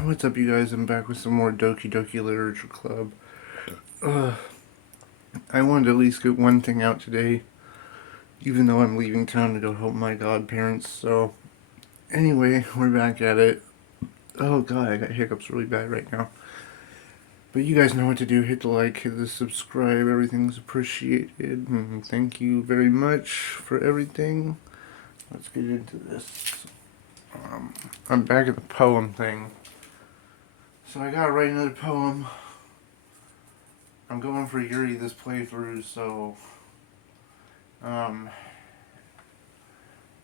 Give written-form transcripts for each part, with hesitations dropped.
What's up, you guys? I'm back with some more Doki Doki Literature Club. Uh, I wanted to at least get one thing out today, even though I'm leaving town to go help my godparents. So, anyway, we're back at it. Oh god, I got hiccups really bad right now. But you guys know what to do. Hit the like, hit the subscribe. Everything's appreciated. And thank you very much for everything. Let's get into this. I'm back at the poem thing. So I gotta write another poem. I'm going for Yuri this playthrough, so um,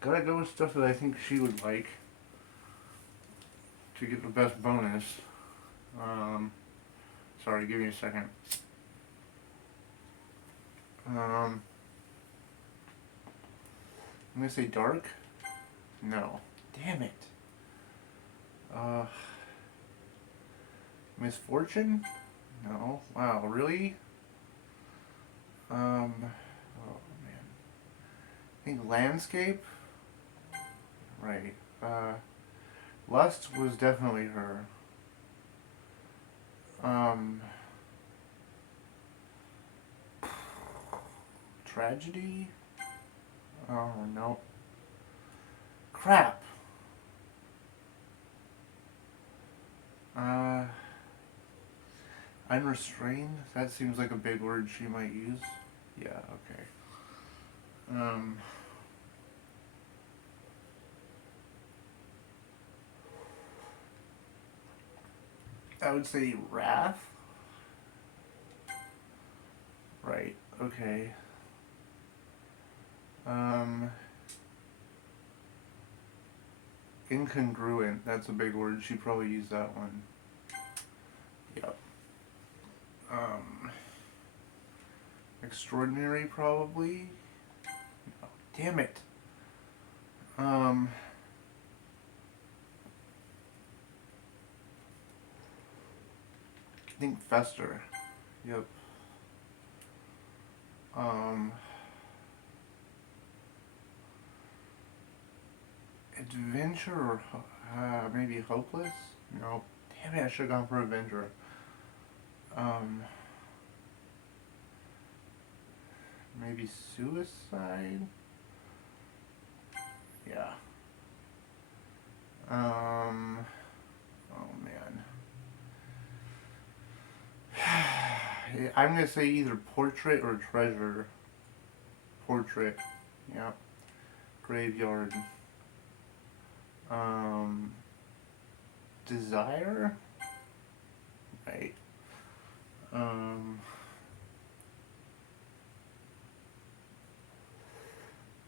gotta go with stuff that I think she would like to get the best bonus. Um, Sorry, give me a second. I'm gonna say dark. No, damn it. Uh, Misfortune. No. Wow, really? Oh man. I think landscape. Right. Lust was definitely her. Um, Tragedy. Oh no. Crap. Uh, Unrestrained. That seems like a big word she might use. Yeah. Okay. Um. I would say wrath. Right. Okay. Um. Incongruent. That's a big word. She probably used that one. Yep. Um. Extraordinary, probably. Oh, damn it. Um. I think fester. Yep. Um. Adventure or maybe hopeless? No. Damn it, I should have gone for adventure. Um. Maybe suicide? Yeah. Oh man. I'm gonna say either portrait or treasure. Portrait. Yeah. Graveyard. Um. Desire? Right. Um.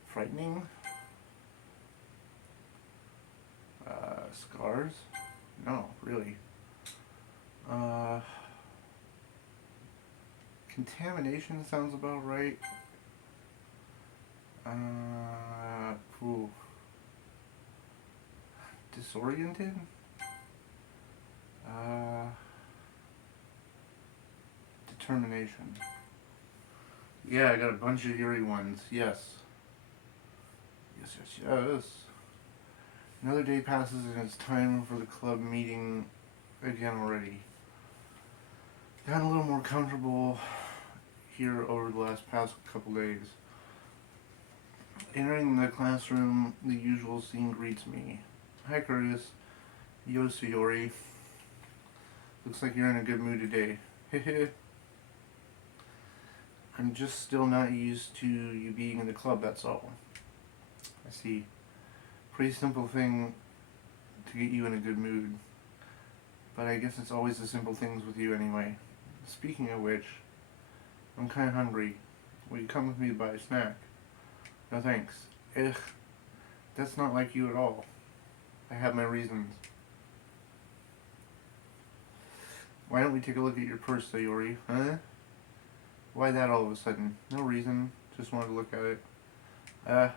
Frightening? Scars? No, really. Uh. Contamination sounds about right. Ooh. Disoriented? Uh. Determination. Yeah, I got a bunch of eerie ones. Yes. Yes, yes, yes. Another day passes and it's time for the club meeting again already. Gotten a little more comfortable here over the past couple days. Entering the classroom, the usual scene greets me. Hi, Curtis. Yo, Sayori. Looks like you're in a good mood today. Hehe. I'm just still not used to you being in the club, that's all. I see. Pretty simple thing to get you in a good mood. But I guess it's always the simple things with you anyway. Speaking of which, I'm kinda hungry. Will you come with me to buy a snack? No thanks. Ugh. That's not like you at all. I have my reasons. Why don't we take a look at your purse, Sayori? Huh? Why that all of a sudden? No reason. Just wanted to look at it. Ah.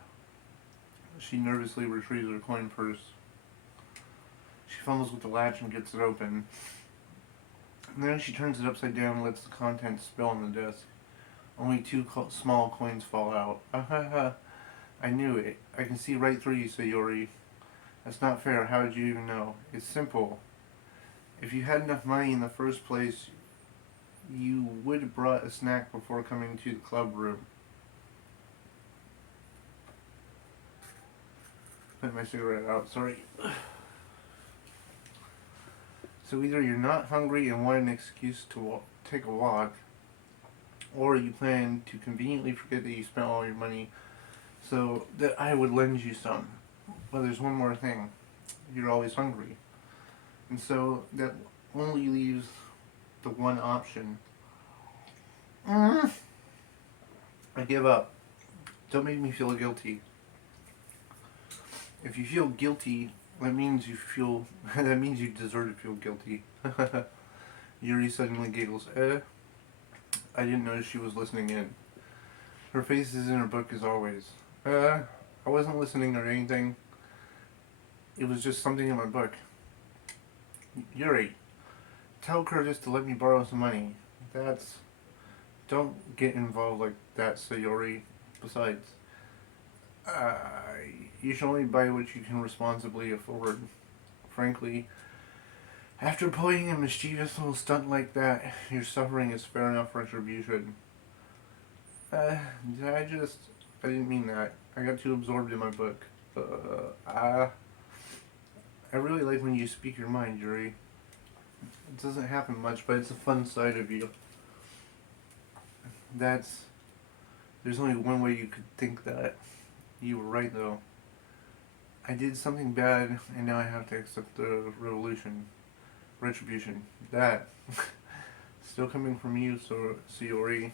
She nervously retrieves her coin purse. She fumbles with the latch and gets it open. And then she turns it upside down and lets the contents spill on the desk. Only two small coins fall out. I knew it. I can see right through you, Sayori. That's not fair. How did you even know? It's simple. If you had enough money in the first place, you would have brought a snack before coming to the club room. Put my cigarette out, sorry. So either you're not hungry and want an excuse to take a walk, or you plan to conveniently forget that you spent all your money so that I would lend you some. Well, there's one more thing. You're always hungry. And so that only leaves the one option. I give up. Don't make me feel guilty. If you feel guilty, that means you feel that means you deserve to feel guilty. Yuri suddenly giggles. I didn't notice she was listening in. Her face is in her book as always. I wasn't listening or anything. It was just something in my book. Yuri, tell Curtis to let me borrow some money. Don't get involved like that, Sayori. Besides, you should only buy what you can responsibly afford. Frankly, after pulling a mischievous little stunt like that, your suffering is fair enough retribution. I didn't mean that. I got too absorbed in my book. I really like when you speak your mind, Yuri. It doesn't happen much, but it's a fun side of you. There's only one way you could think that. You were right, though. I did something bad, and now I have to accept the retribution. That. Still coming from you, Sayori.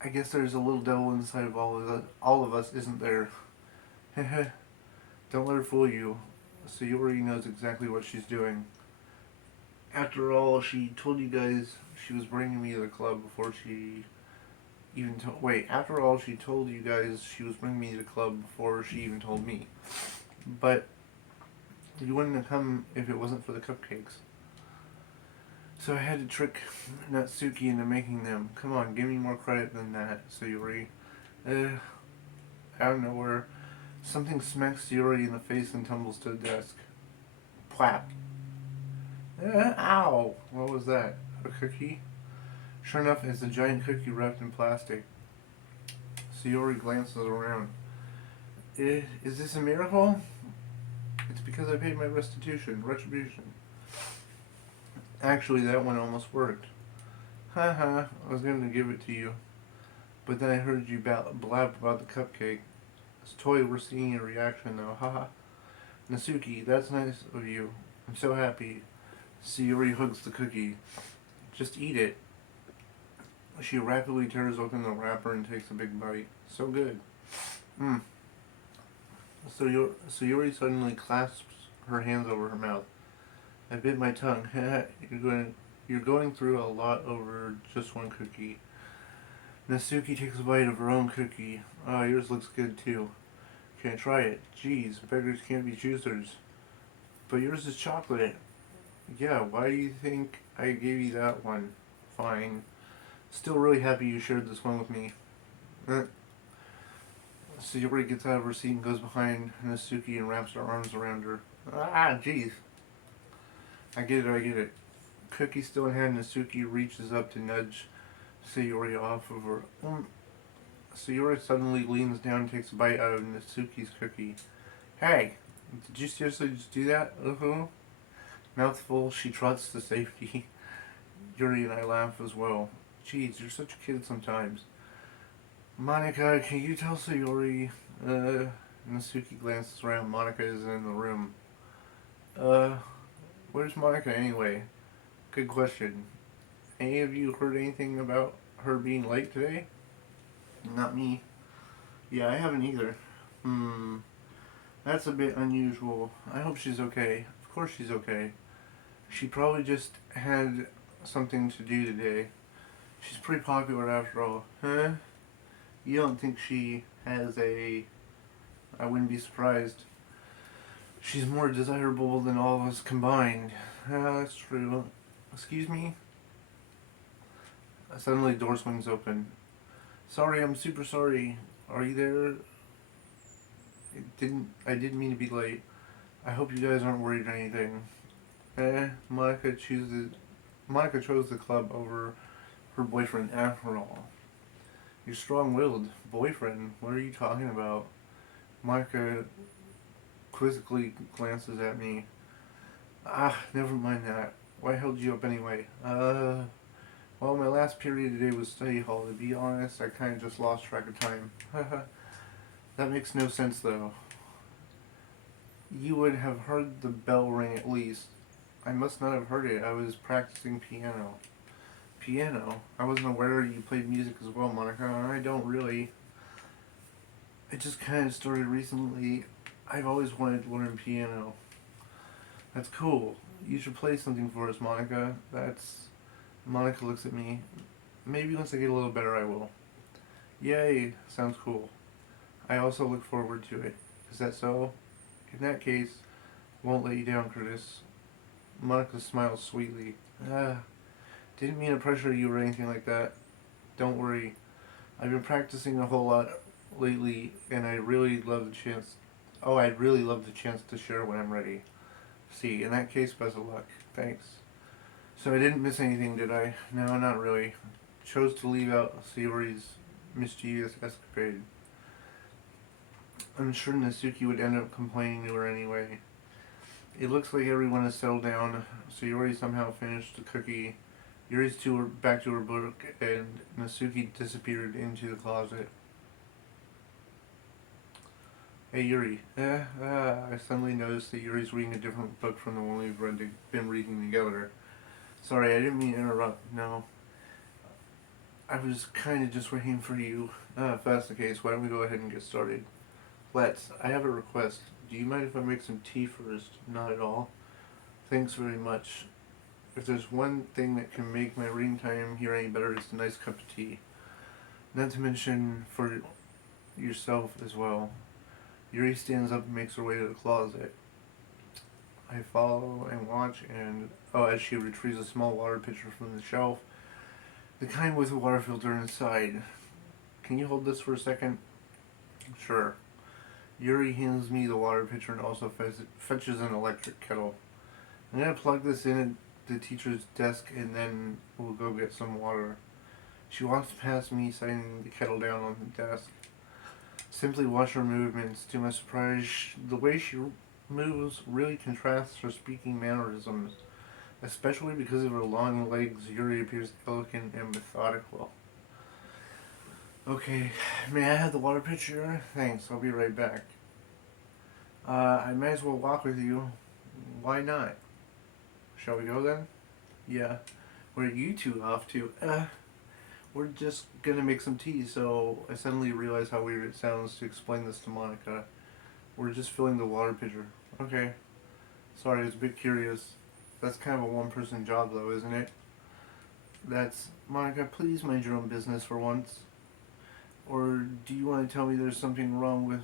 I guess there's a little devil inside of all of us, isn't there? Don't let her fool you. Sayori knows exactly what she's doing. After all, she told you guys she was bringing me to the club before she even after all, she told you guys she was bringing me to the club before she even told me. But you wouldn't have come if it wasn't for the cupcakes. So I had to trick Natsuki into making them. Come on, give me more credit than that, Sayori. Out of nowhere, something smacks Sayori in the face and tumbles to the desk. Plap. Ow! What was that? A cookie? Sure enough, it's a giant cookie wrapped in plastic. Sayori glances around. Is this a miracle? It's because I paid my retribution. Actually, that one almost worked. Haha, I was going to give it to you. But then I heard you blab about the cupcake. It's toy we're seeing your reaction now, haha. Natsuki, that's nice of you. I'm so happy. Sayori hugs the cookie. Just eat it. She rapidly tears open the wrapper and takes a big bite. So good. Sayori suddenly clasps her hands over her mouth. I bit my tongue. You're going through a lot over just one cookie. Natsuki takes a bite of her own cookie. Yours looks good too. Can I try it? Geez, beggars can't be choosers. But yours is chocolate. Yeah, why do you think I gave you that one? Fine. Still really happy you shared this one with me. Sayori gets out of her seat and goes behind Natsuki and wraps her arms around her. Jeez. I get it. Cookie still in hand, Natsuki reaches up to nudge Sayori off of her. Sayori suddenly leans down and takes a bite out of Natsuki's cookie. Hey, did you seriously just do that? Mouthful, she trots to safety. Yuri and I laugh as well. Jeez, you're such a kid sometimes. Monica, can you tell Sayori? Natsuki glances around. Monica is in the room. Where's Monica anyway? Good question. Any of you heard anything about her being late today? Not me. Yeah, I haven't either. That's a bit unusual. I hope she's okay. Of course she's okay. She probably just had something to do today. She's pretty popular after all. Huh? You don't think she has I wouldn't be surprised. She's more desirable than all of us combined. That's true. Excuse me? Suddenly, the door swings open. Sorry, I'm super sorry. Are you there? I didn't mean to be late. I hope you guys aren't worried or anything. Monica chose the club over her boyfriend after all. Your strong-willed boyfriend? What are you talking about? Monica quizzically glances at me. Never mind that. Why held you up anyway? Well, my last period today was study hall. To be honest, I kind of just lost track of time. That makes no sense, though. You would have heard the bell ring at least. I must not have heard it. I was practicing piano. Piano? I wasn't aware you played music as well, Monica. I don't really. It just kind of started recently. I've always wanted to learn piano. That's cool. You should play something for us, Monica. Monica looks at me. Maybe once I get a little better, I will. Yay! Sounds cool. I also look forward to it. Is that so? In that case, won't let you down, Curtis. Monica smiles sweetly. Didn't mean to pressure you or anything like that. Don't worry. I've been practicing a whole lot lately, and I'd really love the chance to share when I'm ready. See, in that case, best of luck. Thanks. So I didn't miss anything, did I? No, not really. Chose to leave out Sayori's mischievous escapade. I'm sure Natsuki would end up complaining to her anyway. It looks like everyone has settled down. Sayori somehow finished the cookie. Yuri's back to her book, and Natsuki disappeared into the closet. Hey Yuri. I suddenly noticed that Yuri's reading a different book from the one we've been reading together. Sorry, I didn't mean to interrupt. No. I was kind of just waiting for you. If that's the case, why don't we go ahead and get started? Let's. I have a request. Do you mind if I make some tea first? Not at all. Thanks very much. If there's one thing that can make my reading time here any better, it's a nice cup of tea. Not to mention for yourself as well. Yuri stands up and makes her way to the closet. I follow and watch, and as she retrieves a small water pitcher from the shelf, the kind with a water filter inside. Can you hold this for a second? Sure. Yuri hands me the water pitcher and also fetches an electric kettle. I'm gonna plug this in at the teacher's desk and then we'll go get some water. She walks past me, setting the kettle down on the desk. Simply watch her movements. To my surprise, the way she moves really contrasts her speaking mannerisms. Especially because of her long legs, Yuri appears elegant and methodical. Okay, may I have the water pitcher? Thanks, I'll be right back. I might as well walk with you. Why not? Shall we go then? Yeah. Where are you two off to? We're just gonna make some tea, so I suddenly realize how weird it sounds to explain this to Monica. We're just filling the water pitcher. Okay. Sorry, I was a bit curious. That's kind of a one-person job though, isn't it? Monica, please mind your own business for once. Or do you want to tell me there's something wrong with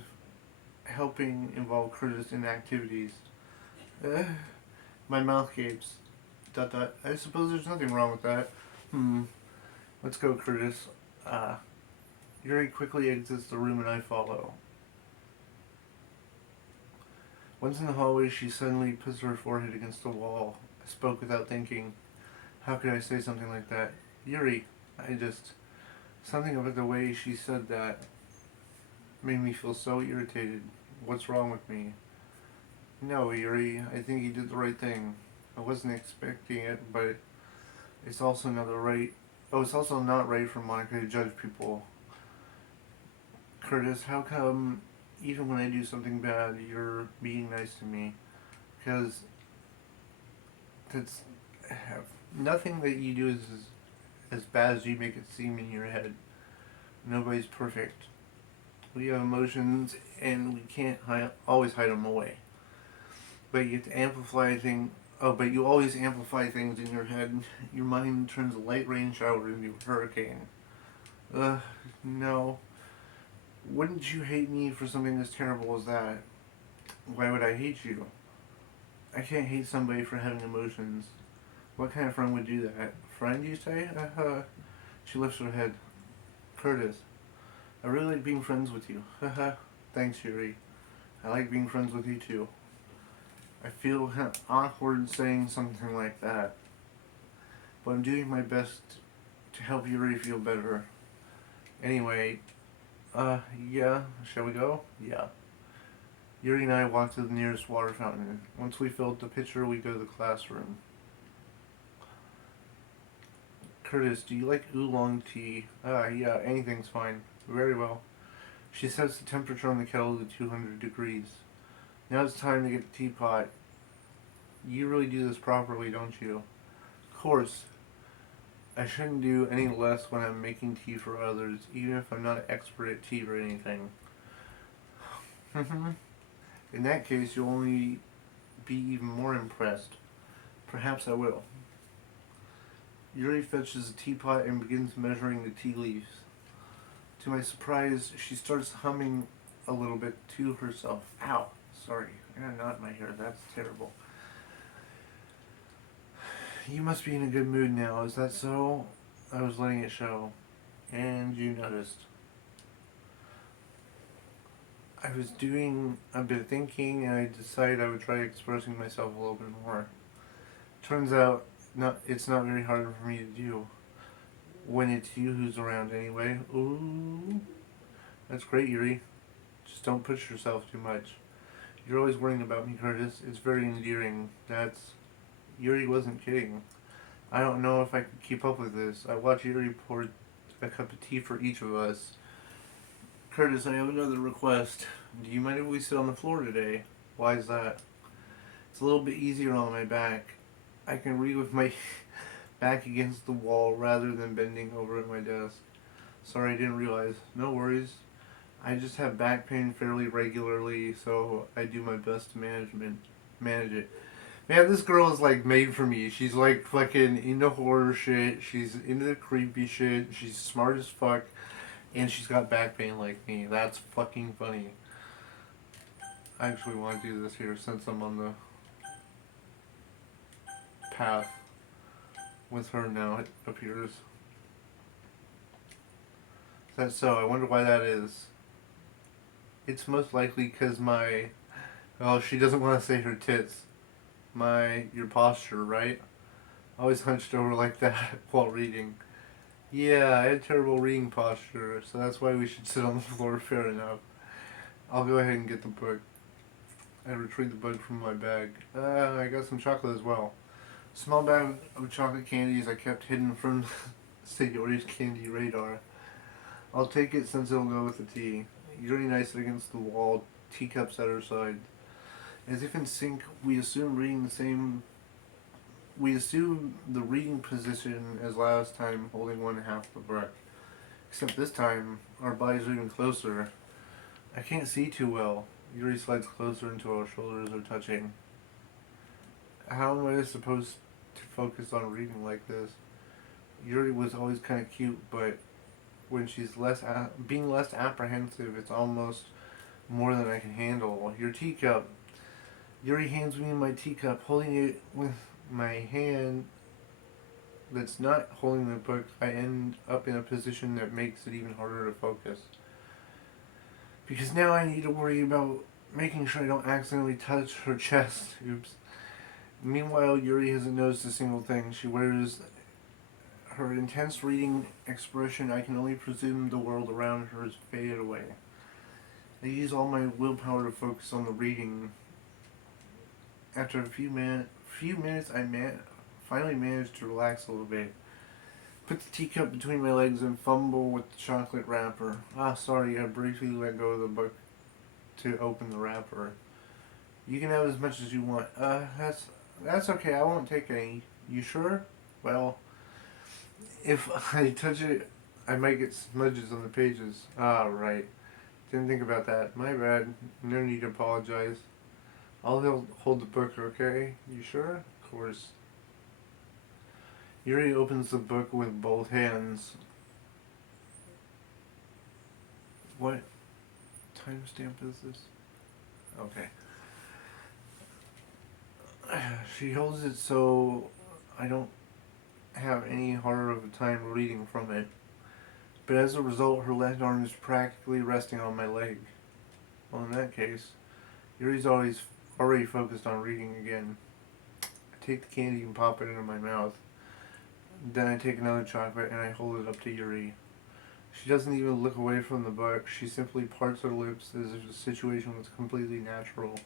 helping involve Curtis in activities? My mouth gapes. ... I suppose there's nothing wrong with that. Let's go, Curtis. Yuri quickly exits the room and I follow. Once in the hallway, she suddenly puts her forehead against the wall. I spoke without thinking. How could I say something like that? Yuri, something about the way she said that made me feel so irritated. What's wrong with me? No, Yuri, I think you did the right thing. I wasn't expecting it, but it's also not right for Monica to judge people. Curtis, how come even when I do something bad, you're being nice to me? Because nothing that you do is as bad as you make it seem in your head. Nobody's perfect. We have emotions and we can't always hide them away. But you have to but you always amplify things in your head. Your mind turns a light rain shower into a hurricane. No. Wouldn't you hate me for something as terrible as that? Why would I hate you? I can't hate somebody for having emotions. What kind of friend would do that? Friend, you say? She lifts her head. Curtis, I really like being friends with you. Thanks, Yuri. I like being friends with you too. I feel awkward saying something like that, but I'm doing my best to help Yuri feel better. Anyway, yeah, shall we go? Yeah. Yuri and I walked to the nearest water fountain. Once we filled the pitcher, we go to the classroom. Curtis, do you like oolong tea? Yeah, anything's fine. Very well. She sets the temperature on the kettle to 200 degrees. Now it's time to get the teapot. You really do this properly, don't you? Of course. I shouldn't do any less when I'm making tea for others, even if I'm not an expert at tea or anything. In that case, you'll only be even more impressed. Perhaps I will. Yuri fetches a teapot and begins measuring the tea leaves. To my surprise, she starts humming a little bit to herself. Ow, sorry, I got a knot in my hair, that's terrible. You must be in a good mood now, is that so? I was letting it show. And you noticed. I was doing a bit of thinking and I decided I would try expressing myself a little bit more. Turns out it's not very hard for me to do. When it's you who's around anyway. Ooh. That's great, Yuri. Just don't push yourself too much. You're always worrying about me, Curtis. It's very endearing. Yuri wasn't kidding. I don't know if I can keep up with this. I watched Yuri pour a cup of tea for each of us. Curtis, I have another request. Do you mind if we sit on the floor today? Why is that? It's a little bit easier on my back. I can read with my back against the wall rather than bending over at my desk. Sorry, I didn't realize. No worries. I just have back pain fairly regularly, so I do my best to manage it. Man, this girl is like made for me. She's like fucking into horror shit. She's into the creepy shit. She's smart as fuck. And she's got back pain like me. That's fucking funny. I actually want to do this here since I'm on the path with her now, it appears. Is that so? I wonder why that is. It's most likely because she doesn't want to say her tits. Your posture, right? Always hunched over like that while reading. Yeah, I had terrible reading posture, so that's why we should sit on the floor, fair enough. I'll go ahead and get the book. I retrieved the book from my bag. I got some chocolate as well. Small bag of chocolate candies I kept hidden from Sayori's candy radar. I'll take it since it'll go with the tea. Yuri and I sit against the wall, teacups at her side. As if in sync, we assume the reading position as last time, holding one half the book. Except this time, our bodies are even closer. I can't see too well. Yuri slides closer until our shoulders are touching. How am I supposed to focus on reading like this? Yuri was always kind of cute, but when she's being less apprehensive, it's almost more than I can handle. Your teacup. Yuri hands me my teacup, holding it with my hand that's not holding the book. I end up in a position that makes it even harder to focus. Because now I need to worry about making sure I don't accidentally touch her chest. Oops. Meanwhile, Yuri hasn't noticed a single thing. She wears her intense reading expression. I can only presume the world around her has faded away. I use all my willpower to focus on the reading. After a few minutes, I finally managed to relax a little bit. Put the teacup between my legs and fumble with the chocolate wrapper. Sorry, I briefly let go of the book to open the wrapper. You can have as much as you want. That's okay, I won't take any. You sure? Well, if I touch it, I might get smudges on the pages. Right. Didn't think about that. My bad. No need to apologize. I'll hold the book, okay? You sure? Of course. Yuri opens the book with both hands. What timestamp is this? Okay. She holds it so I don't have any harder of a time reading from it. But as a result, her left arm is practically resting on my leg. Well, in that case, Yuri's always already focused on reading again. I take the candy and pop it into my mouth. Then I take another chocolate and I hold it up to Yuri. She doesn't even look away from the book. She simply parts her lips as if the situation was completely natural.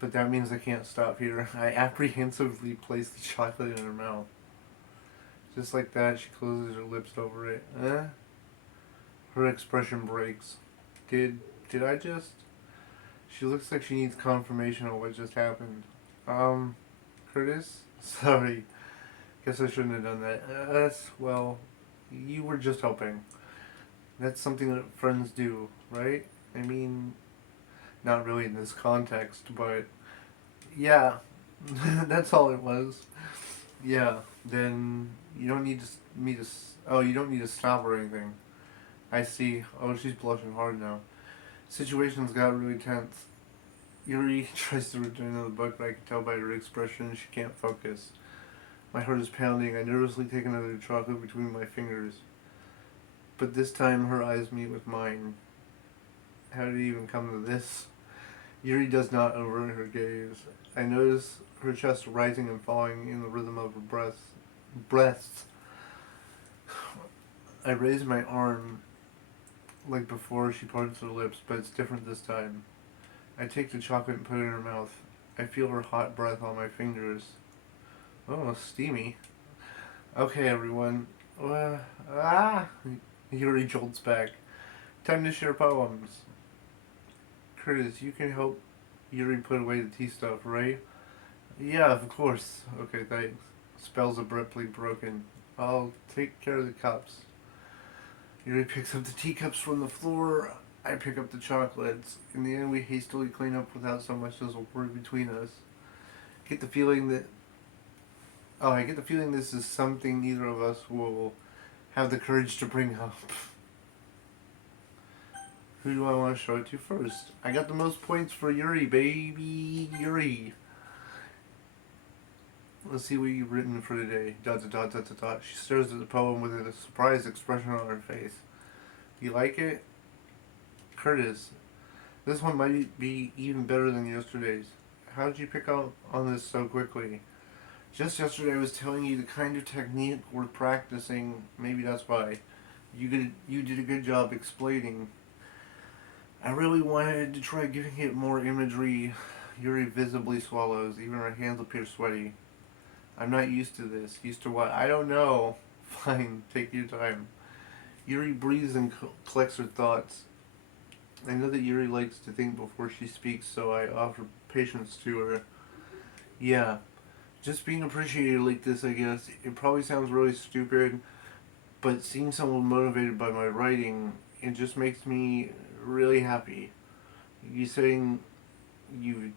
But that means I can't stop here. I apprehensively place the chocolate in her mouth. Just like that, she closes her lips over it. Her expression breaks. Did I just? She looks like she needs confirmation of what just happened. Curtis? Sorry. Guess I shouldn't have done that. Well, you were just helping. That's something that friends do, right? I mean, not really in this context, but yeah, that's all it was. Yeah, then you don't need you don't need to stop or anything. I see. Oh, she's blushing hard now. Situation's got really tense. Yuri tries to return to the book, but I can tell by her expression she can't focus. My heart is pounding. I nervously take another chocolate between my fingers. But this time her eyes meet with mine. How did it even come to this? Yuri does not avert her gaze. I notice her chest rising and falling in the rhythm of her breaths. I raise my arm like before she parts her lips, but it's different this time. I take the chocolate and put it in her mouth. I feel her hot breath on my fingers. Oh, steamy. Okay, everyone. Ah! Yuri jolts back. Time to share poems. Curtis, you can help Yuri put away the tea stuff, right? Yeah, of course. Okay, thanks. Spell's abruptly broken. I'll take care of the cups. Yuri picks up the teacups from the floor. I pick up the chocolates. In the end, we hastily clean up without so much as a word between us. Get the feeling that... Oh, I get the feeling this is something neither of us will have the courage to bring up. Who do I want to show it to first? I got the most points for Yuri, baby. Yuri. Let's see what you've written for today. ... She stares at the poem with a surprised expression on her face. You like it? Curtis. This one might be even better than yesterday's. How did you pick up on this so quickly? Just yesterday I was telling you the kind of technique we're practicing. Maybe that's why. You did a good job explaining. I really wanted to try giving it more imagery. Yuri visibly swallows. Even her hands appear sweaty. I'm not used to this. Used to what? I don't know. Fine, take your time. Yuri breathes and collects her thoughts. I know that Yuri likes to think before she speaks, so I offer patience to her. Yeah, just being appreciated like this, I guess. It probably sounds really stupid, but seeing someone motivated by my writing, it just makes me really happy. You saying you've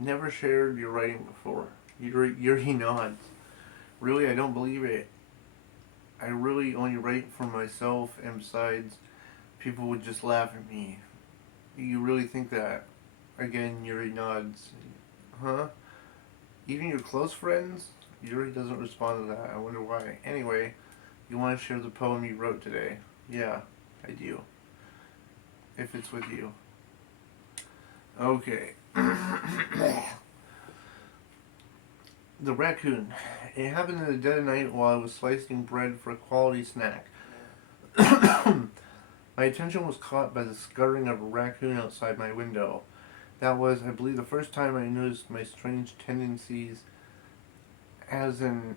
never shared your writing before. Yuri nods. Really, I don't believe it. I really only write for myself, and besides, people would just laugh at me. You really think that? Again, Yuri nods. Huh? Even your close friends? Yuri doesn't respond to that. I wonder why. Anyway, you want to share the poem you wrote today? Yeah, I do. If it's with you. Okay. The raccoon. It happened in the dead of night while I was slicing bread for a quality snack. My attention was caught by the scuttering of a raccoon outside my window. That was, I believe, the first time I noticed my strange tendencies as an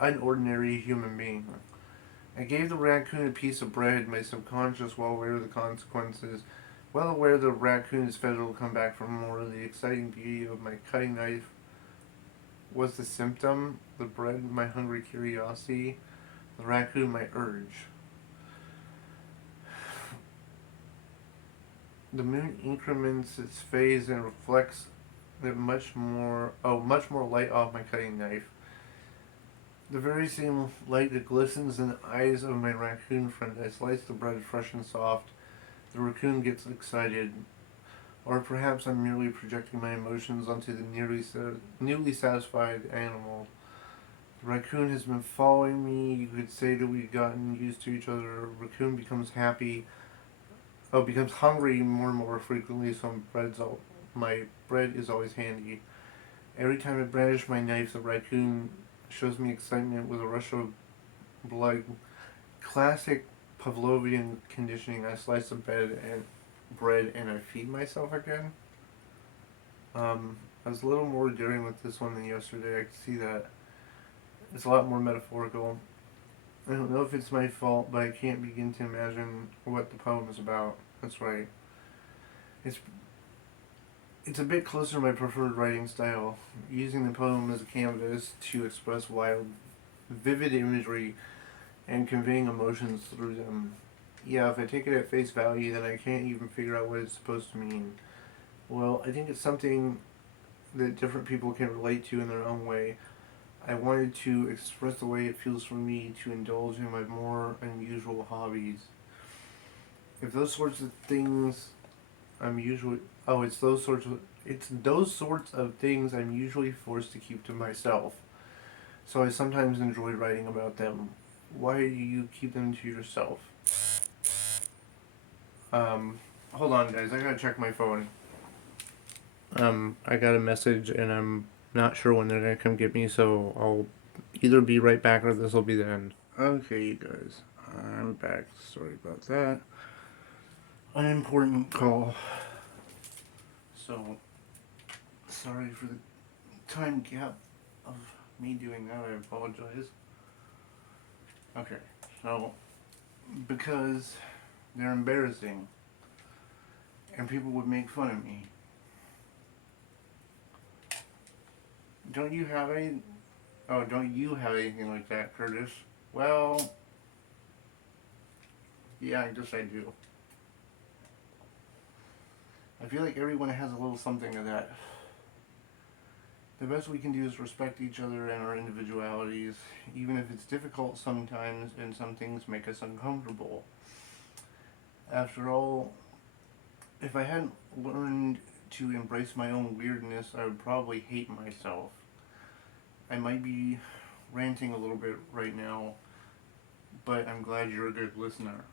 unordinary human being. I gave the raccoon a piece of bread, my subconscious well aware of the consequences, well aware the raccoon is fed will come back for more. The exciting beauty of my cutting knife was the symptom, the bread my hungry curiosity, the raccoon my urge. The moon increments its phase and reflects it much more light off my cutting knife. The very same light that glistens in the eyes of my raccoon friend. I slice the bread fresh and soft. The raccoon gets excited. Or perhaps I'm merely projecting my emotions onto the newly satisfied animal. The raccoon has been following me. You could say that we've gotten used to each other. Raccoon becomes hungry more and more frequently, so my bread is always handy. Every time I brandish my knife, the raccoon shows me excitement with a rush of blood. Classic Pavlovian conditioning. I slice the bread and I feed myself again. I was a little more daring with this one than yesterday. I could see that. It's a lot more metaphorical. I don't know if it's my fault, but I can't begin to imagine what the poem is about. That's right. It's it's a bit closer to my preferred writing style, using the poem as a canvas to express wild, vivid imagery and conveying emotions through them. Yeah, if I take it at face value, then I can't even figure out what it's supposed to mean. Well, I think it's something that different people can relate to in their own way. I wanted to express the way it feels for me to indulge in my more unusual hobbies. If those sorts of things I'm usually oh, it's those sorts of things I'm usually forced to keep to myself. So I sometimes enjoy writing about them. Why do you keep them to yourself? Um, Hold on, guys. I gotta check my phone. I got a message, and I'm not sure when they're gonna come get me, so I'll either be right back or this will be the end. Okay, you guys. I'm back. Sorry about that. An important call. So, sorry for the time gap of me doing that. I apologize. Okay, so, because they're embarrassing and people would make fun of me. Don't you have any? Oh, don't you have anything like that, Curtis? Well, yeah, I guess I do. I feel like everyone has a little something of that. The best we can do is respect each other and our individualities, even if it's difficult sometimes and some things make us uncomfortable. After all, if I hadn't learned to embrace my own weirdness, I would probably hate myself. I might be ranting a little bit right now, but I'm glad you're a good listener.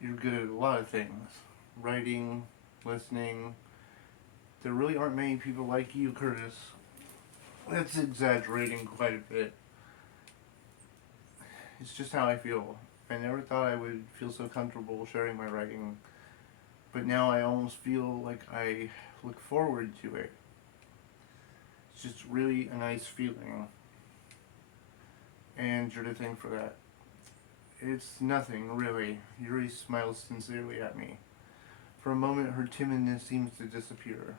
You're good at a lot of things. Writing, listening. There really aren't many people like you, Curtis. That's exaggerating quite a bit. It's just how I feel. I never thought I would feel so comfortable sharing my writing, but now I almost feel like I look forward to it. It's just really a nice feeling, and you're to thank for that. It's nothing, really. Yuri smiles sincerely at me. For a moment, her timidness seems to disappear.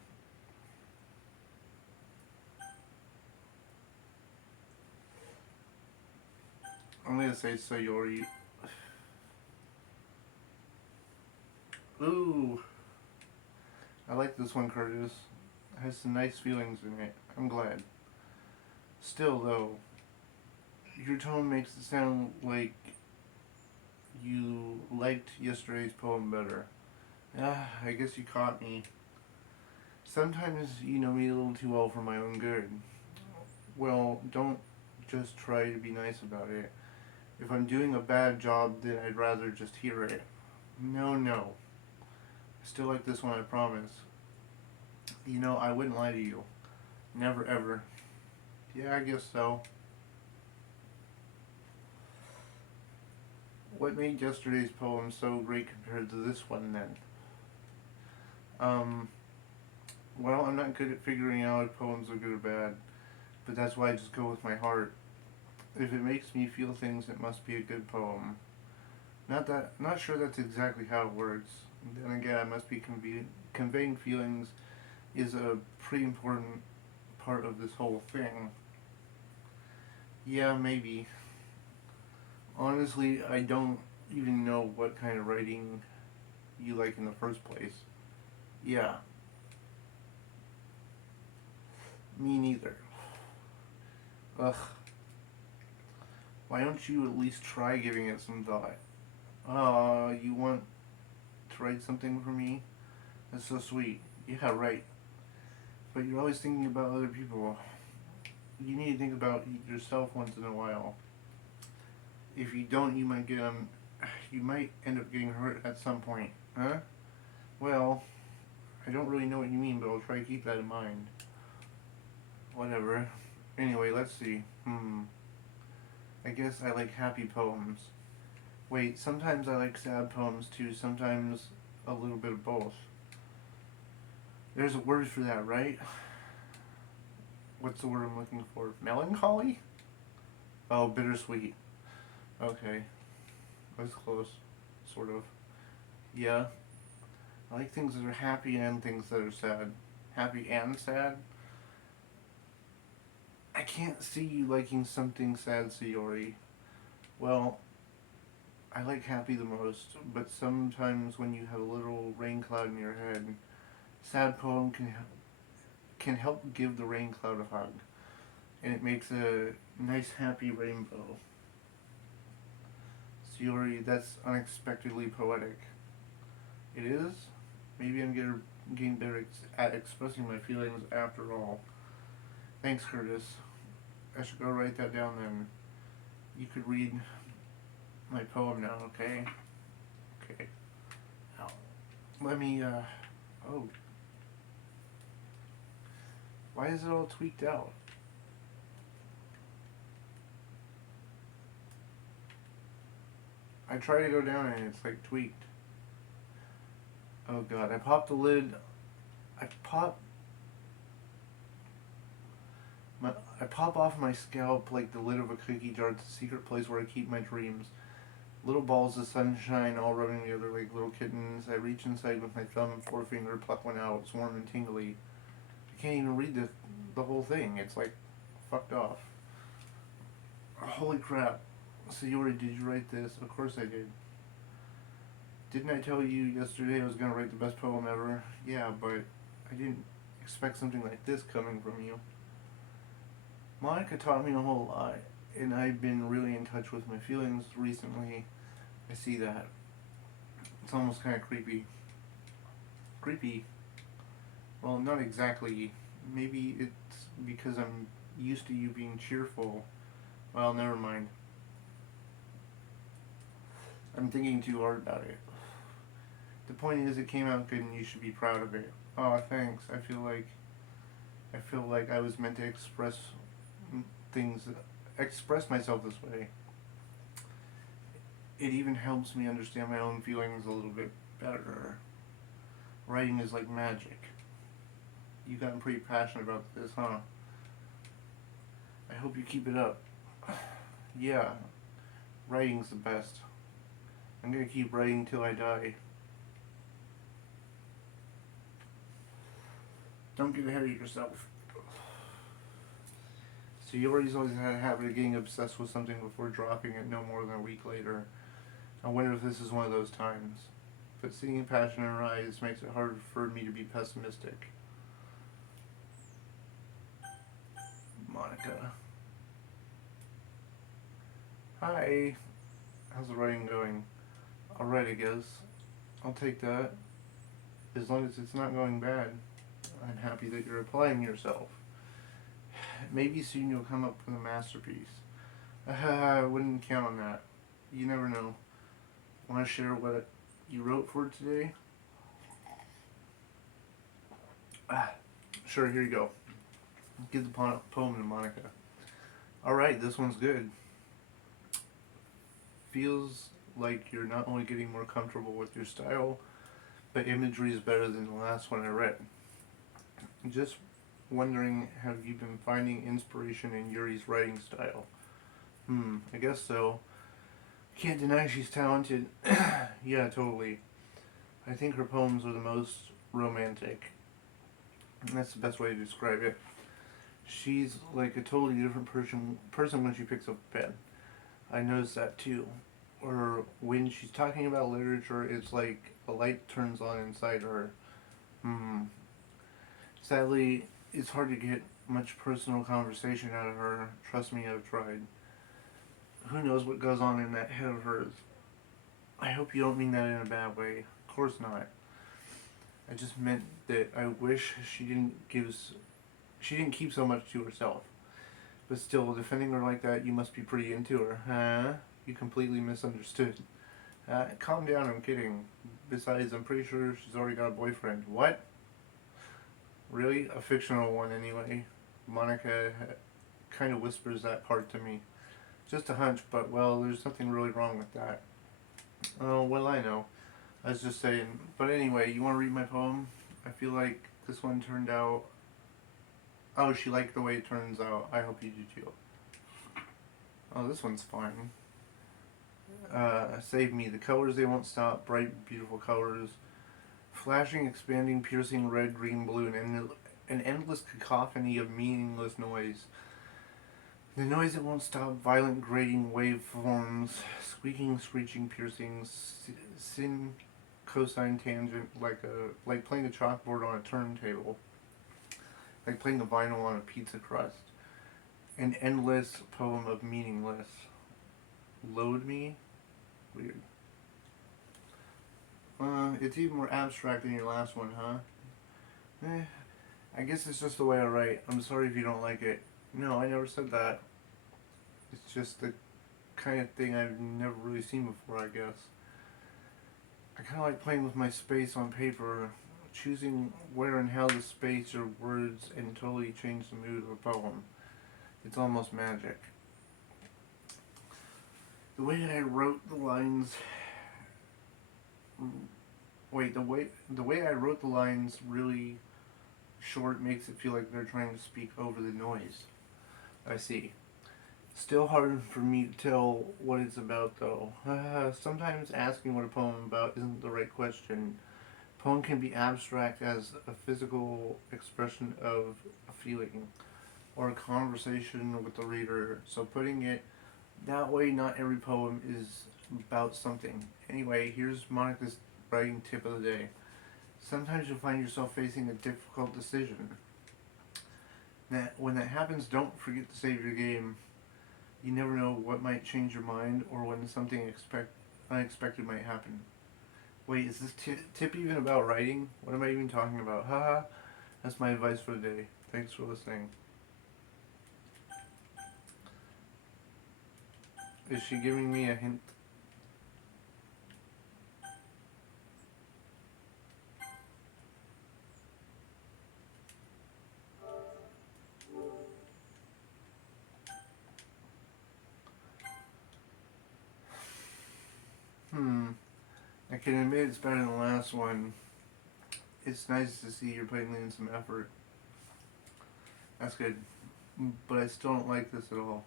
I'm gonna say so, Yuri. Ooh, I like this one, Curtis. It has some nice feelings in it. I'm glad. Still, though, your tone makes it sound like you liked yesterday's poem better. Ah, I guess you caught me. Sometimes you know me a little too well for my own good. Well, don't just try to be nice about it. If I'm doing a bad job, then I'd rather just hear it. No, no. I still like this one, I promise. You know, I wouldn't lie to you. Never ever. Yeah, I guess so. What made yesterday's poem so great compared to this one then? Um, well, I'm not good at figuring out if poems are good or bad, but that's why I just go with my heart. If it makes me feel things, it must be a good poem. Not sure that's exactly how it works. Then again, I must be conveying feelings is a pretty important part of this whole thing. Yeah, maybe. Honestly, I don't even know what kind of writing you like in the first place. Yeah, me neither. Ugh, why don't you at least try giving it some thought? You want to write something for me? That's so sweet. Yeah, right. But you're always thinking about other people. You need to think about yourself once in a while. If you don't, you might end up getting hurt at some point. Huh? Well, I don't really know what you mean, but I'll try to keep that in mind. Whatever. Anyway, let's see. I guess I like happy poems. Wait, sometimes I like sad poems too, sometimes a little bit of both. There's a word for that, right? What's the word I'm looking for? Melancholy? Oh, bittersweet. Okay. That's close. Sort of. Yeah. I like things that are happy and things that are sad. Happy and sad? I can't see you liking something sad, Sayori. Well, I like happy the most, but sometimes when you have a little rain cloud in your head, sad poem can help give the rain cloud a hug, and it makes a nice happy rainbow. Sayori, that's unexpectedly poetic. It is? Maybe I'm getting better at expressing my feelings after all. Thanks, Curtis. I should go write that down then. You could read my poem now, okay? Okay. Now, let me, oh. Why is it all tweaked out? I try to go down and it's like tweaked. Oh god, I popped the lid. I pop I pop off my scalp like the lid of a cookie jar. It's a secret place where I keep my dreams. Little balls of sunshine all rubbing together like little kittens. I reach inside with my thumb and forefinger, pluck one out. It's warm and tingly. I can't even read the whole thing. It's like fucked off. Holy crap. Sayori, did you write this? Of course I did. Didn't I tell you yesterday I was going to write the best poem ever? Yeah, but I didn't expect something like this coming from you. Monica taught me a whole lot, and I've been really in touch with my feelings recently. I see that. It's almost kind of creepy. Creepy? Well, not exactly. Maybe it's because I'm used to you being cheerful. Well, never mind. I'm thinking too hard about it. The point is, it came out good, and you should be proud of it. Oh, thanks. I feel like I was meant to things, express myself this way. It even helps me understand my own feelings a little bit better. Writing is like magic. You've gotten pretty passionate about this, huh? I hope you keep it up. Yeah, writing's the best. I'm gonna keep writing till I die. Don't get ahead of yourself. So Yori's always had a habit of getting obsessed with something before dropping it no more than a week later. I wonder if this is one of those times. But seeing passion in her eyes makes it hard for me to be pessimistic. Monica. Hi. How's the writing going? Alright, I guess. I'll take that. As long as it's not going bad. I'm happy that you're applying yourself. Maybe soon you'll come up with a masterpiece. I wouldn't count on that. You never know. Want to share what you wrote for today? Sure, here you go. Give the poem to Monica. Alright, this one's good. Feels like you're not only getting more comfortable with your style, but imagery is better than the last one I read. Just wondering, have you been finding inspiration in Yuri's writing style? I guess so. Can't deny she's talented. Yeah, totally. I think her poems are the most romantic. And that's the best way to describe it. She's like a totally different person when she picks up a pen. I noticed that too. Or when she's talking about literature, it's like a light turns on inside her. Sadly, it's hard to get much personal conversation out of her. Trust me, I've tried. Who knows what goes on in that head of hers? I hope you don't mean that in a bad way. Of course not. I just meant that I wish she didn't keep so much to herself. But still, defending her like that, you must be pretty into her, huh? You completely misunderstood. Calm down, I'm kidding. Besides, I'm pretty sure she's already got a boyfriend. What? Really? A fictional one, anyway. Monica kind of whispers that part to me. Just a hunch, but well, there's nothing really wrong with that. Oh, well, I know. I was just saying. But anyway, you want to read my poem? I feel like this one turned out. Oh, she liked the way it turns out. I hope you do too. Oh, this one's fine. Save me. The colors, they won't stop. Bright, beautiful colors. Flashing, expanding, piercing red, green, blue, and an endless cacophony of meaningless noise. The noise that won't stop, violent grating waveforms, squeaking, screeching, piercing, sin, cosine, tangent, like playing a chalkboard on a turntable, like playing a vinyl on a pizza crust. An endless poem of meaningless. Load me? Weird. It's even more abstract than your last one, huh? Eh, I guess it's just the way I write. I'm sorry if you don't like it. No, I never said that. It's just the kind of thing I've never really seen before, I guess. I kind of like playing with my space on paper, choosing where and how the space or words and totally change the mood of a poem. It's almost magic. The way I wrote the lines, the way I wrote the lines really short makes it feel like they're trying to speak over the noise. I see. Still hard for me to tell what it's about, though. Sometimes asking what a poem about isn't the right question. A poem can be abstract as a physical expression of a feeling or a conversation with the reader. So putting it that way, not every poem is about something. Anyway, here's Monica's writing tip of the day. Sometimes you'll find yourself facing a difficult decision. When that happens, don't forget to save your game. You never know what might change your mind or when something unexpected might happen. Wait, is this tip even about writing? What am I even talking about? Haha. That's my advice for the day. Thanks for listening. Is she giving me a hint? I can admit it's better than the last one. It's nice to see you're putting in some effort. That's good. But I still don't like this at all.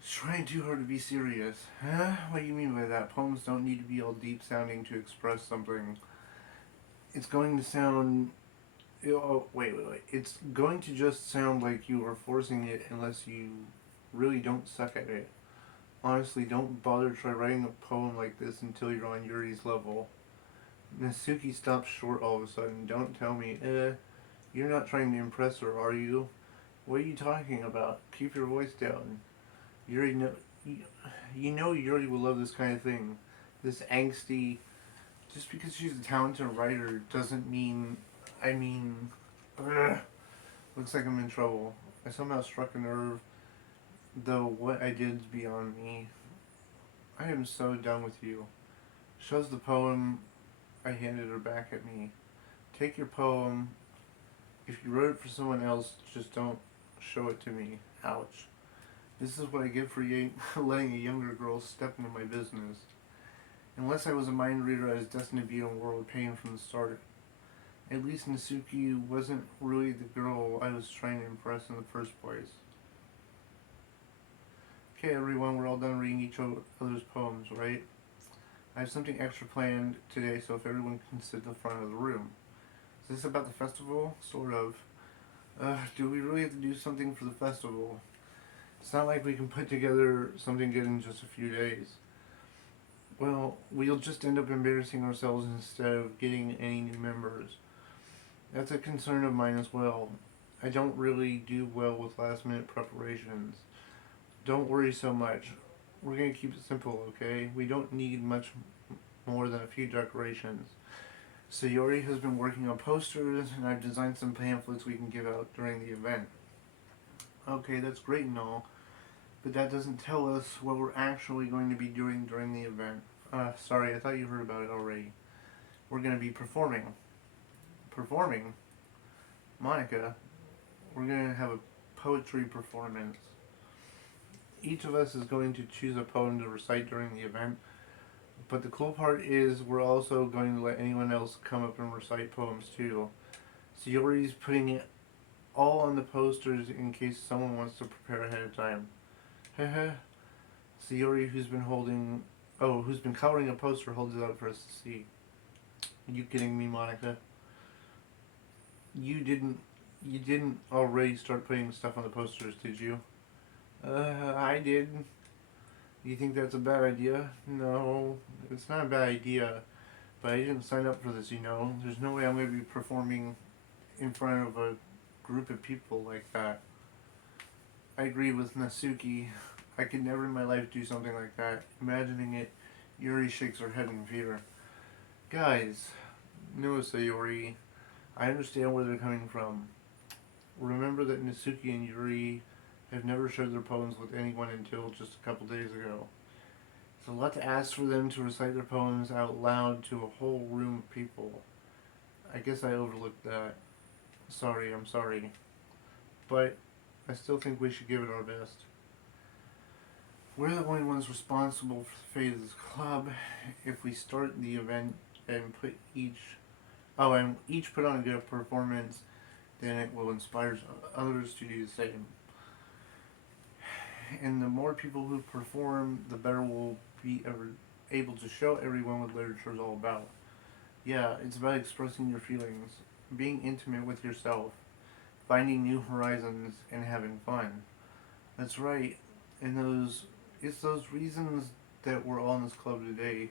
It's trying too hard to be serious. Huh? What do you mean by that? Poems don't need to be all deep sounding to express something. It's going to sound. Oh, wait. It's going to just sound like you are forcing it unless you really don't suck at it. Honestly, don't bother try writing a poem like this until you're on Yuri's level. Nasuki stops short all of a sudden. Don't tell me, you're not trying to impress her, are you? What are you talking about? Keep your voice down. Yuri, you know Yuri will love this kind of thing. This angsty. Just because she's a talented writer doesn't mean. I mean. Ugh, looks like I'm in trouble. I somehow struck a nerve, though what I did is beyond me. I am so done with you. Shows the poem. I handed her back at me. Take your poem. If you wrote it for someone else, just don't show it to me. Ouch. This is what I get for letting a younger girl step into my business. Unless I was a mind reader, I was destined to be in a world of pain from the start. At least Nasuki wasn't really the girl I was trying to impress in the first place. Okay, everyone, we're all done reading each other's poems, right? I have something extra planned today, so if everyone can sit in the front of the room. Is this about the festival? Sort of. Do we really have to do something for the festival? It's not like we can put together something good in just a few days. Well, we'll just end up embarrassing ourselves instead of getting any new members. That's a concern of mine as well. I don't really do well with last minute preparations. Don't worry so much. We're going to keep it simple, okay? We don't need much more than a few decorations. Sayori has been working on posters, and I've designed some pamphlets we can give out during the event. Okay, that's great and all, but that doesn't tell us what we're actually going to be doing during the event. Sorry, I thought you heard about it already. We're going to be performing. Performing? Monica, we're going to have a poetry performance. Each of us is going to choose a poem to recite during the event, but the cool part is we're also going to let anyone else come up and recite poems too. Sayori's putting it all on the posters in case someone wants to prepare ahead of time. Heh. Sayori, who's been coloring a poster, holds it up for us to see. Are you kidding me, Monica? You didn't already start putting stuff on the posters, did you? I did. Do you think that's a bad idea? No, it's not a bad idea, but I didn't sign up for this, you know. There's no way I'm going to be performing in front of a group of people like that. I agree with Natsuki. I could never in my life do something like that. Imagining it, Yuri shakes her head in fear. Guys, no, Sayori, I understand where they're coming from. Remember that Natsuki and Yuri have never shared their poems with anyone until just a couple days ago. It's a lot to ask for them to recite their poems out loud to a whole room of people. I guess I overlooked that. I'm sorry. But I still think we should give it our best. We're the only ones responsible for the fate of this club. If we start the event and each put on a good performance, then it will inspire others to do the same. And the more people who perform, the better we'll be able to show everyone what literature is all about. Yeah, it's about expressing your feelings, being intimate with yourself, finding new horizons, and having fun. That's right. And it's those reasons that we're all in this club today.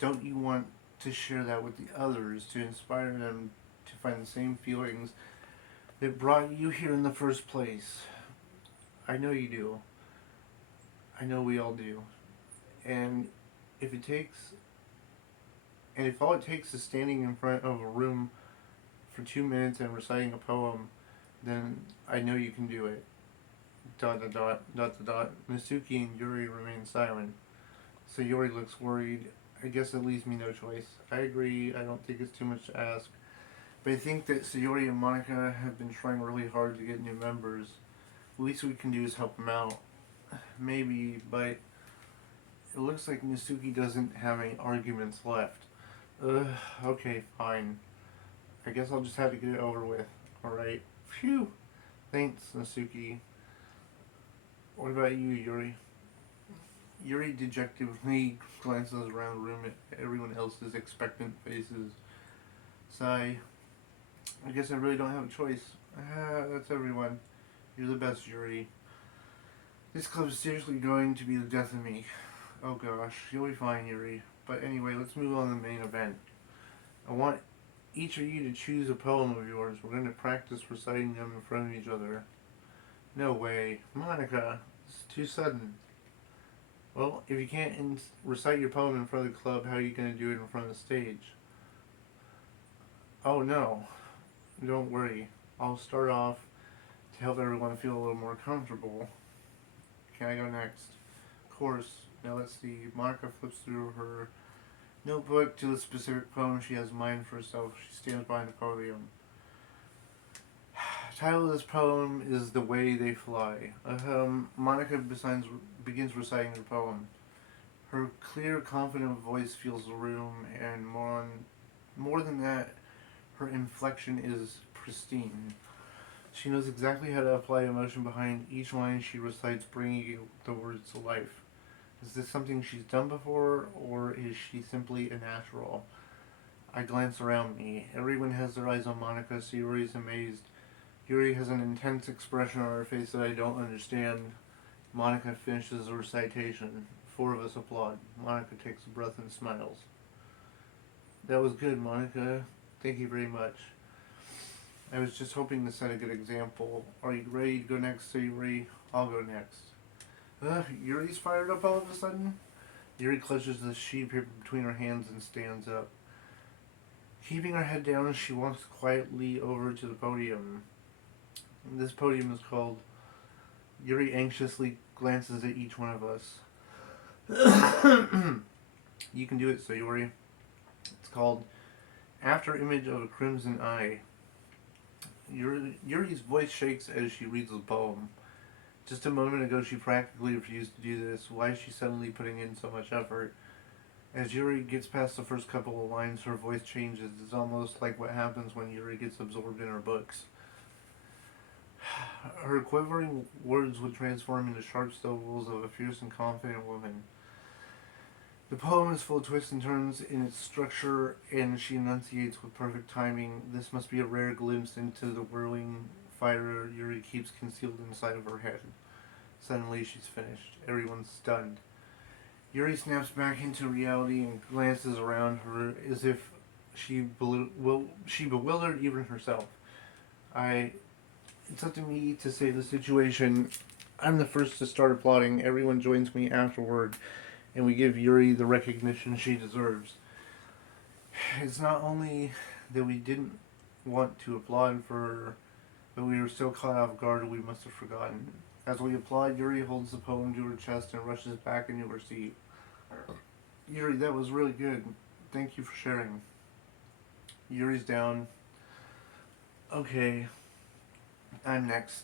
Don't you want to share that with the others to inspire them to find the same feelings that brought you here in the first place? I know you do. I know we all do. And if it takes and if all it takes is standing in front of a room for 2 minutes and reciting a poem, then I know you can do it. ... Natsuki and Yuri remain silent. So Yuri looks worried. I guess it leaves me no choice. I agree, I don't think it's too much to ask. But I think that Sayori and Monica have been trying really hard to get new members. The least we can do is help them out. Maybe, but it looks like Natsuki doesn't have any arguments left. Okay, fine. I guess I'll just have to get it over with. Alright. Phew. Thanks, Natsuki. What about you, Yuri? Yuri dejectedly glances around the room at everyone else's expectant faces. Sigh. I guess I really don't have a choice. That's everyone. You're the best, Yuri. This club is seriously going to be the death of me. Oh gosh, you'll be fine, Yuri. But anyway, let's move on to the main event. I want each of you to choose a poem of yours. We're going to practice reciting them in front of each other. No way. Monica, it's too sudden. Well, if you can't recite your poem in front of the club, how are you going to do it in front of the stage? Oh no. Don't worry. I'll start off to help everyone feel a little more comfortable. Can I go next? Of course. Now let's see. Monica flips through her notebook to the specific poem she has in mind for herself. She stands behind the podium. The title of this poem is The Way They Fly. Monica begins reciting her poem. Her clear, confident voice fills the room, and more than that, her inflection is pristine. She knows exactly how to apply emotion behind each line she recites, bringing the words to life. Is this something she's done before, or is she simply a natural? I glance around me. Everyone has their eyes on Monica. Sayori is amazed. Yuri has an intense expression on her face that I don't understand. Monica finishes the recitation. 4 of us applaud. Monica takes a breath and smiles. That was good, Monica. Thank you very much. I was just hoping to set a good example. Are you ready to go next, Sayori? I'll go next. Yuri's fired up all of a sudden? Yuri clutches the sheet of paper between her hands and stands up. Keeping her head down, she walks quietly over to the podium. This podium is called... Yuri anxiously glances at each one of us. You can do it, Sayori. It's called After Image of a Crimson Eye. Yuri's voice shakes as she reads the poem. Just a moment ago, she practically refused to do this. Why is she suddenly putting in so much effort? As Yuri gets past the first couple of lines, her voice changes. It's almost like what happens when Yuri gets absorbed in her books. Her quivering words would transform into sharp syllables of a fierce and confident woman. The poem is full of twists and turns in its structure, and she enunciates with perfect timing. This must be a rare glimpse into the whirling fire Yuri keeps concealed inside of her head. Suddenly, she's finished. Everyone's stunned. Yuri snaps back into reality and glances around her as if she bewildered even herself. I It's up to me to save the situation. I'm the first to start applauding. Everyone joins me afterward, and we give Yuri the recognition she deserves. It's not only that we didn't want to applaud for her, but we were so caught off guard we must have forgotten. As we applaud, Yuri holds the poem to her chest and rushes back into her seat. Yuri, that was really good. Thank you for sharing. Yuri's down. Okay, I'm next.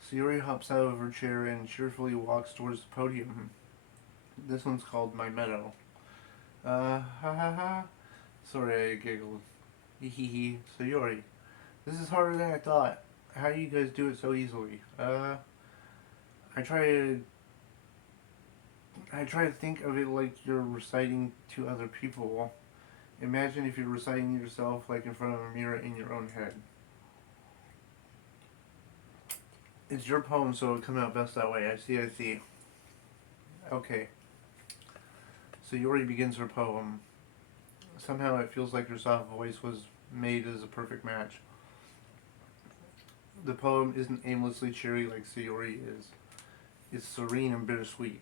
So Yuri hops out of her chair and cheerfully walks towards the podium. This one's called My Meadow. Ha ha ha. Sorry, I giggled. Hee hee hee. So Yuri, this is harder than I thought. How do you guys do it so easily? I try to I try to think of it like you're reciting to other people. Imagine if you're reciting to yourself like in front of a mirror in your own head. It's your poem, so it'll come out best that way. I see. Okay. So Yuri begins her poem. Somehow it feels like her soft voice was made as a perfect match. The poem isn't aimlessly cheery like Sayori is. It's serene and bittersweet.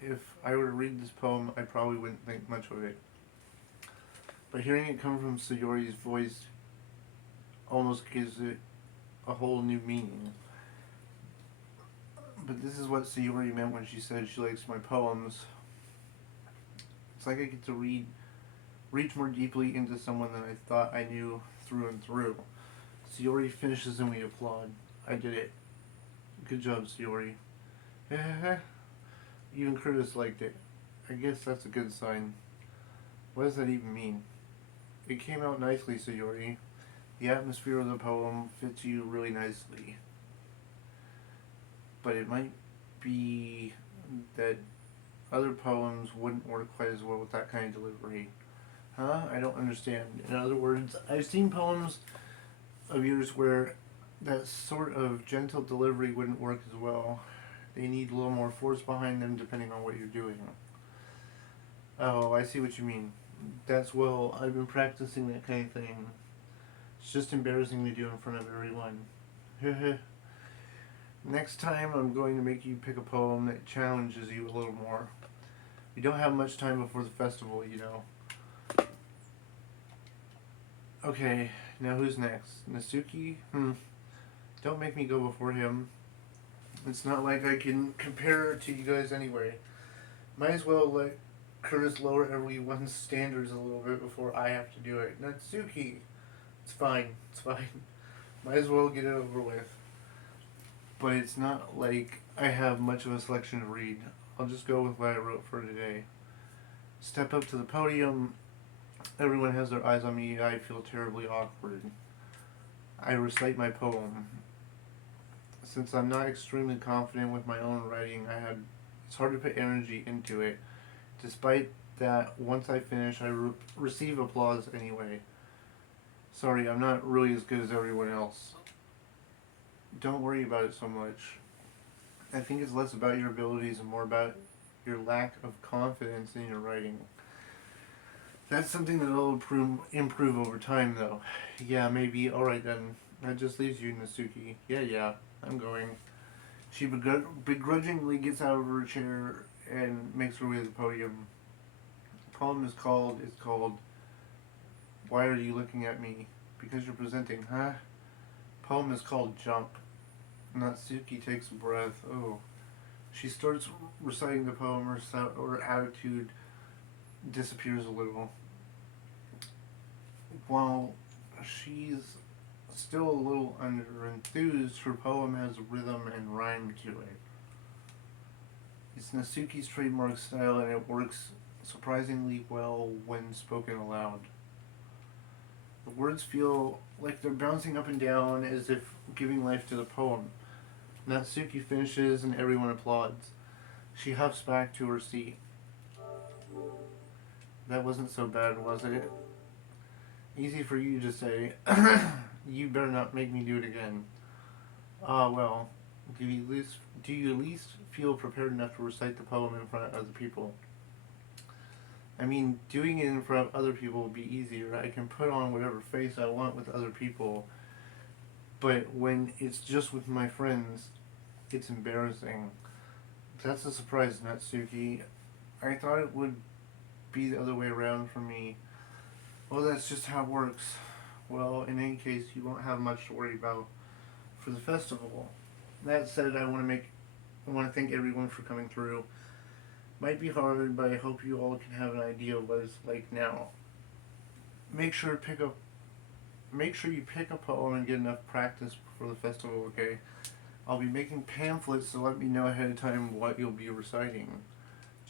If I were to read this poem, I probably wouldn't think much of it. But hearing it come from Sayori's voice almost gives it a whole new meaning. But this is what Sayori meant when she said she likes my poems. It's like I get to reach more deeply into someone than I thought I knew through and through. Sayori finishes and we applaud. I did it. Good job, Sayori. Even Curtis liked it. I guess that's a good sign. What does that even mean? It came out nicely, Sayori. The atmosphere of the poem fits you really nicely. But it might be that other poems wouldn't work quite as well with that kind of delivery. Huh? I don't understand. In other words, I've seen poems of yours where that sort of gentle delivery wouldn't work as well. They need a little more force behind them depending on what you're doing. Oh, I see what you mean. Well, I've been practicing that kind of thing. It's just embarrassing to do in front of everyone. Next time I'm going to make you pick a poem that challenges you a little more. We don't have much time before the festival, you know. Okay, now who's next? Nasuki? Don't make me go before him. It's not like I can compare to you guys anyway. Might as well let Curtis lower everyone's standards a little bit before I have to do it. Natsuki! It's fine. Might as well get it over with. But it's not like I have much of a selection to read. I'll just go with what I wrote for today. Step up to the podium. Everyone has their eyes on me. I feel terribly awkward. I recite my poem. Since I'm not extremely confident with my own writing, it's hard to put energy into it. Despite that, once I finish, I receive applause anyway. Sorry, I'm not really as good as everyone else. Don't worry about it so much. I think it's less about your abilities and more about your lack of confidence in your writing. That's something that'll improve over time, though. Yeah, maybe. Alright then. That just leaves you, Nasuki. Yeah, I'm going. She begrudgingly gets out of her chair and makes her way to the podium. The poem is called Why Are You Looking at Me? Because you're presenting, huh? Poem is called Jump. Natsuki takes a breath. Oh. She starts reciting the poem. Her attitude disappears a little. While she's still a little under-enthused, her poem has rhythm and rhyme to it. It's Natsuki's trademark style and it works surprisingly well when spoken aloud. The words feel like they're bouncing up and down as if giving life to the poem. Natsuki finishes and everyone applauds. She huffs back to her seat. That wasn't so bad, was it? Easy for you to say. You better not make me do it again. Ah, well. Do you at least feel prepared enough to recite the poem in front of other people? I mean, doing it in front of other people would be easier. I can put on whatever face I want with other people. But when it's just with my friends, it's embarrassing. That's a surprise, Natsuki. I thought it would be the other way around for me. Well, that's just how it works. Well, in any case, you won't have much to worry about for the festival. That said, I want to thank everyone for coming through. Might be hard, but I hope you all can have an idea of what it's like now. Make sure you pick a poem and get enough practice for the festival, okay? I'll be making pamphlets, so let me know ahead of time what you'll be reciting.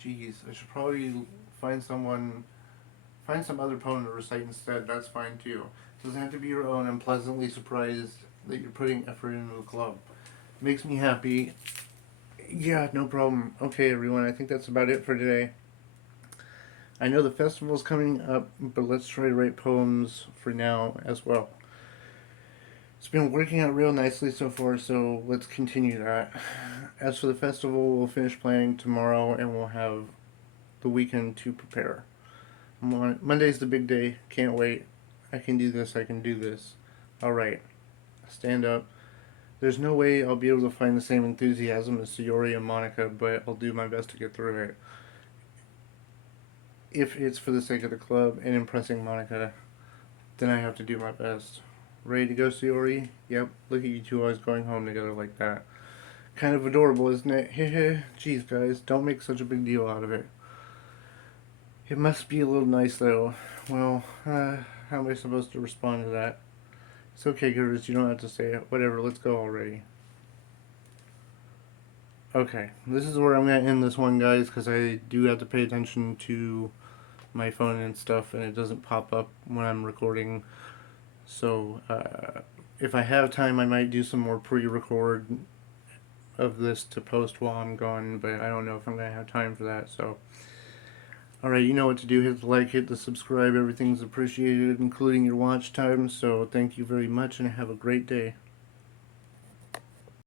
Jeez, I should probably find some other poem to recite instead. That's fine too. It doesn't have to be your own. I'm pleasantly surprised that you're putting effort into the club. Makes me happy. Yeah, no problem. Okay, everyone, I think that's about it for today. I know the festival's coming up, but let's try to write poems for now as well. It's been working out real nicely so far, so let's continue that. As for the festival, we'll finish planning tomorrow and we'll have the weekend to prepare. Monday's the big day. Can't wait. I can do this. I can do this. Alright. Stand up. There's no way I'll be able to find the same enthusiasm as Sayori and Monica, but I'll do my best to get through it. If it's for the sake of the club and impressing Monica, then I have to do my best. Ready to go, Sayori? Yep, look at you two always going home together like that. Kind of adorable, isn't it? Jeez, guys, don't make such a big deal out of it. It must be a little nice, though. Well, how am I supposed to respond to that? It's okay, Curtis, you don't have to say it. Whatever, let's go already. Okay, this is where I'm going to end this one, guys, because I do have to pay attention to my phone and stuff, and it doesn't pop up when I'm recording. So, if I have time, I might do some more pre-record of this to post while I'm gone, but I don't know if I'm going to have time for that, so... Alright, you know what to do. Hit the like, hit the subscribe. Everything's appreciated, including your watch time. So thank you very much and have a great day.